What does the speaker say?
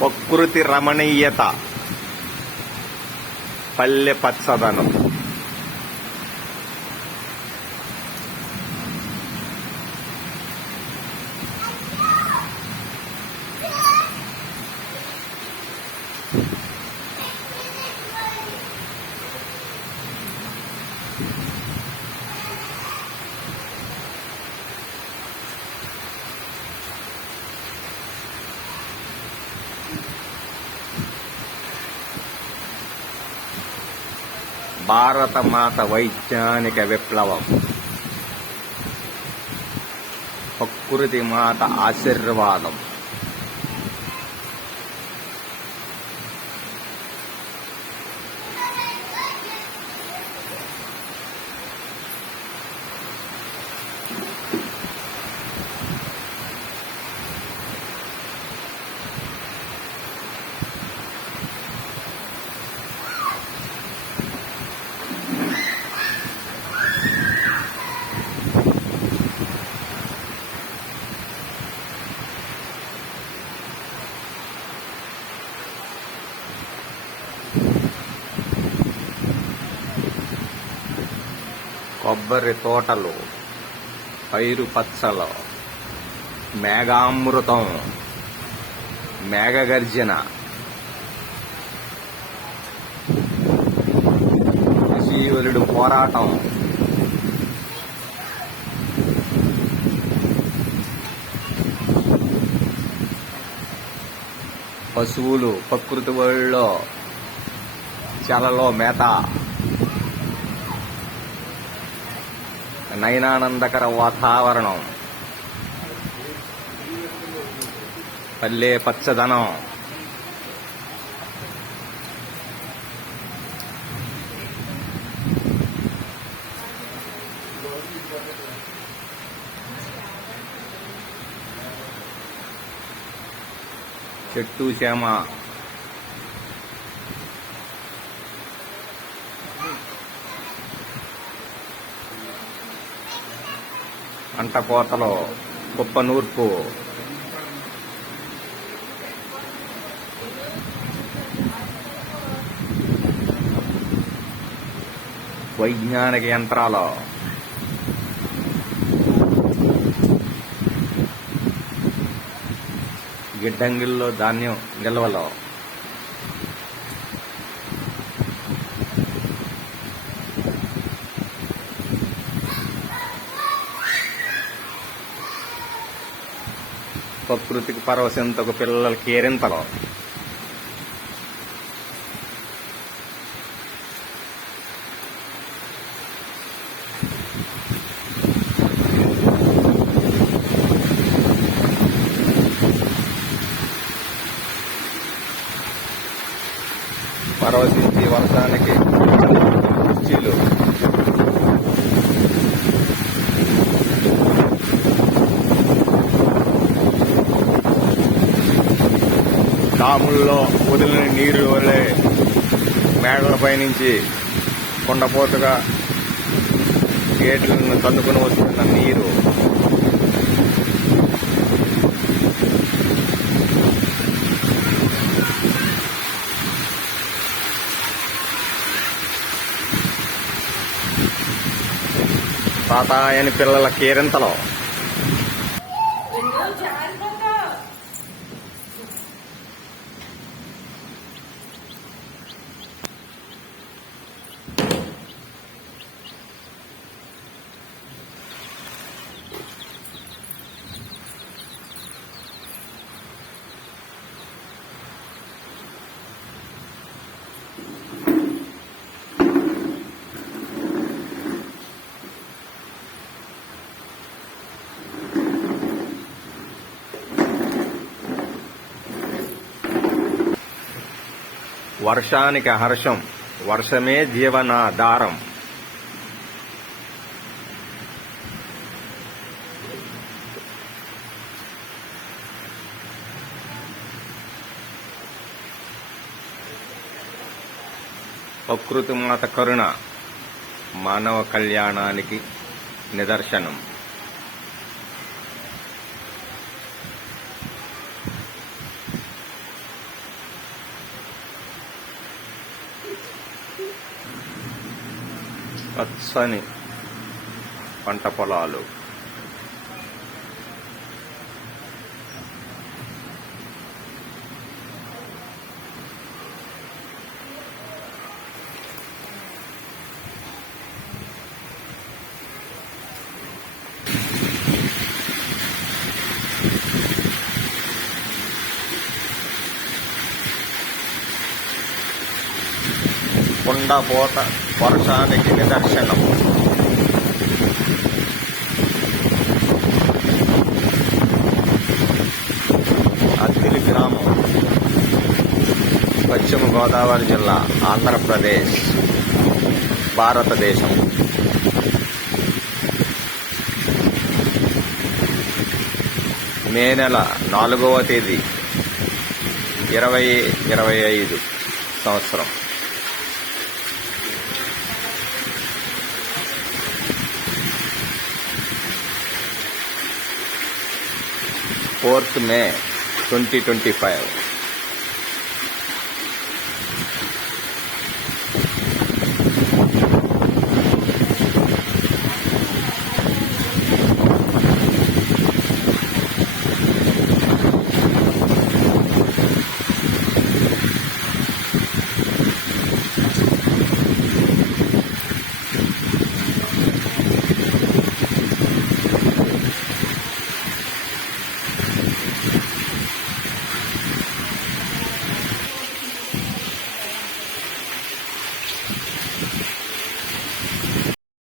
ప్రకృతి రమణీయత, పల్లె పచ్చదనం. భారతమాత వైజ్ఞానిక విప్లవం, ప్రకృతి మాత ఆశీర్వాదం. కొబ్బరి తోటలు, పైరు పచ్చలు, మేఘామృతం, మేఘగర్జన, కృషివలుడు పోరాటం, పశువులు ప్రకృతి ఒళ్ళో చలలో మేత, నయనానందకర వాతావరణం, పల్లె పచ్చదనం. చెట్టు చేమ, అంటకోతలో గొప్ప నూర్పు, వైజ్ఞానిక యంత్రాలు, గిడ్డంగిల్లో ధాన్యం నిల్వలో, ప్రకృతికి పరవశంతకు పిల్లల కేరింతలో, పరవశించి వర్షానికి కుర్చీలు, డాముల్లో వదిలిన నీరు వల్లే మేడలపై నుంచి కొండపోటుగా గేట్లను తన్నుకుని వస్తున్న నీరు, తాతాయని పిల్లల కేరింతలో, వర్షానికి హర్షం, వర్షమే జీవనాధారం. ప్రకృతి మాత కరుణ మానవ కళ్యాణానికి నిదర్శనం. పచ్చని పంట పొలాలు. కుండపోత వర్షానికి నిదర్శనం. అత్తిలి గ్రామం, పశ్చిమ గోదావరి జిల్లా, ఆంధ్రప్రదేశ్, భారతదేశం. మే నెల 4వ తేదీ 2025 సంవత్సరం. 4th May 2025.